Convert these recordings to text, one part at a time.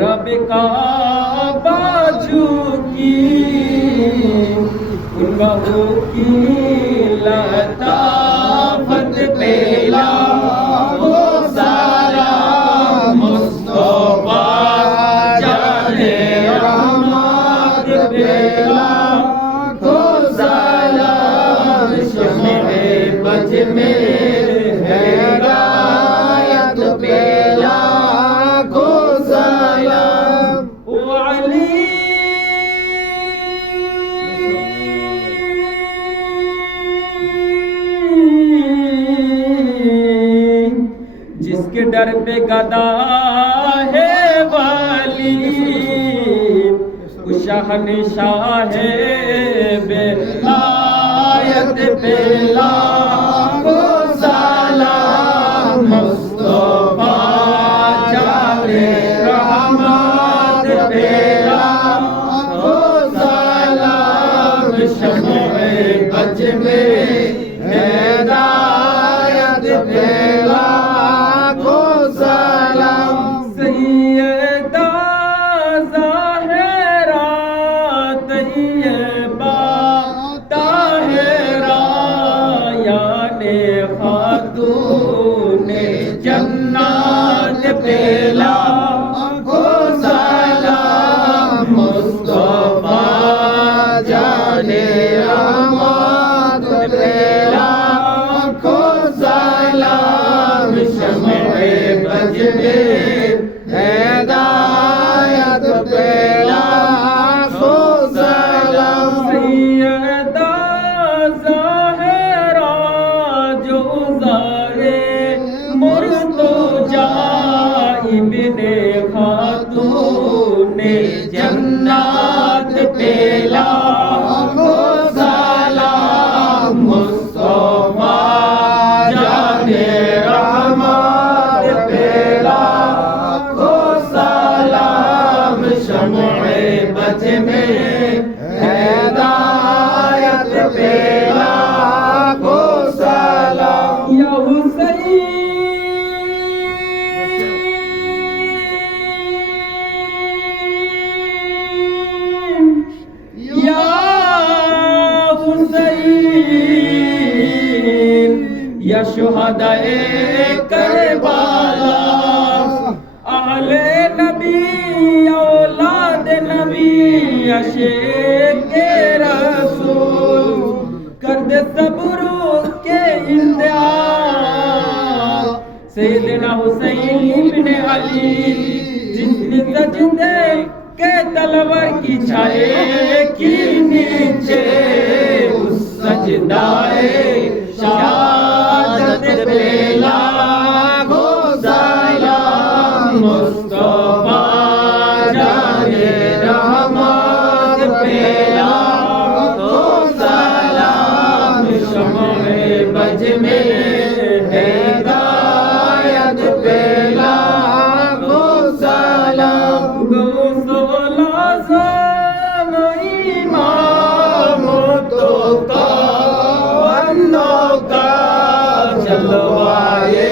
रब का बाजू की उन बहू की लताफत पेला वो सारा मुस्तफा जाने रहमत पेला को सलाम शमे बज में है गायत पेला को सलाम ओ अली जिसके डर पे गदा है वाली शहंशाह है बेलायत पेला को सलाम मुस्तफा जाने रहमत पेला को सलाम शमे बज में हिदायत पेला को सलाम सैयदा ज़ाहिरा तैयबा ताहिरा याने खातूने जन्नत पेला को सलाम मुस्तफा जाने रहमत पेला को सलाम शमे बज में हिदायत पेला को सलाम सैयदा ज़ाहिरा जो ज़ारे मुर्तजा इब्ने खातूने जन्नत पेला को सलाम मुस्तफा जाने रहमत पेला को सलाम शमे बज में हिदायत पेला को सलाम या हुसैन या हुसैन या शुहदाए करबला अहले नबी औलाद नबी अशेके रसूल कर दे सब्र के इंतहा सैयदना हुसैन इब्ने अली जिसने सजदे के तलवार की छाए की नीचे उस सजदाए शहादत पेला को सलाम मुस्तफा जाने रहमत पेला को सलाम शमे बज में हिदायत पेला को सलाम गौसुल आज़म इमाम तो का चलवाए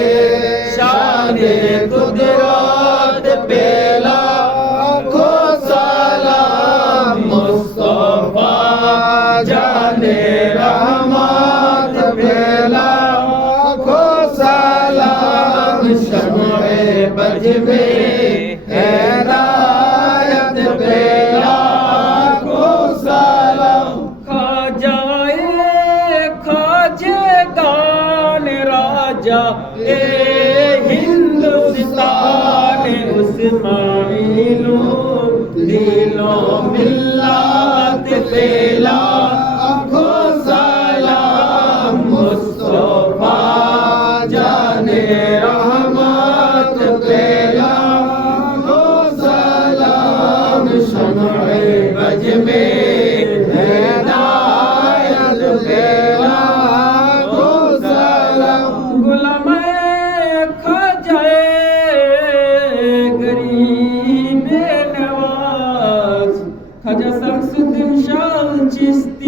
शाने कुदरत पेला को सलाम मुस्तफा जाने रहमत पेला को सलाम शमे बज में हिदायत पेला को सलाम राजा ए हिंदुस्तान उस्माइलो दिलो मिल्लत पेला को सलाम मुस्तफा जाने रहमत पेला को सलाम शमे बज में हिदायत पेला को सलाम Just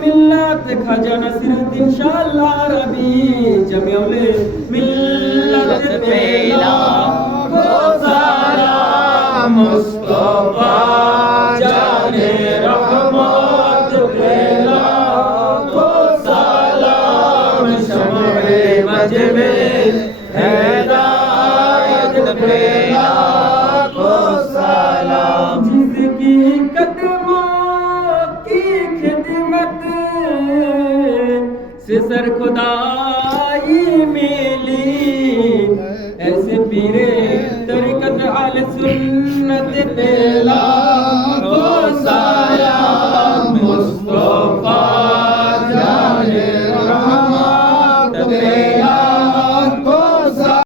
मिल्लत खाजा नसीरुद्दीन शाह अरबी जमिउल मिल्लत पे लाखों सलाम मुस्तफा जाने रहमत पे लाखों सलाम शम्मे मजबे हिदायत पे लाखों सलाम जिसकी कदमों की खिदमत से सर खुदाई मिली ऐसे पीरे तरीकत आल सुन्नत पे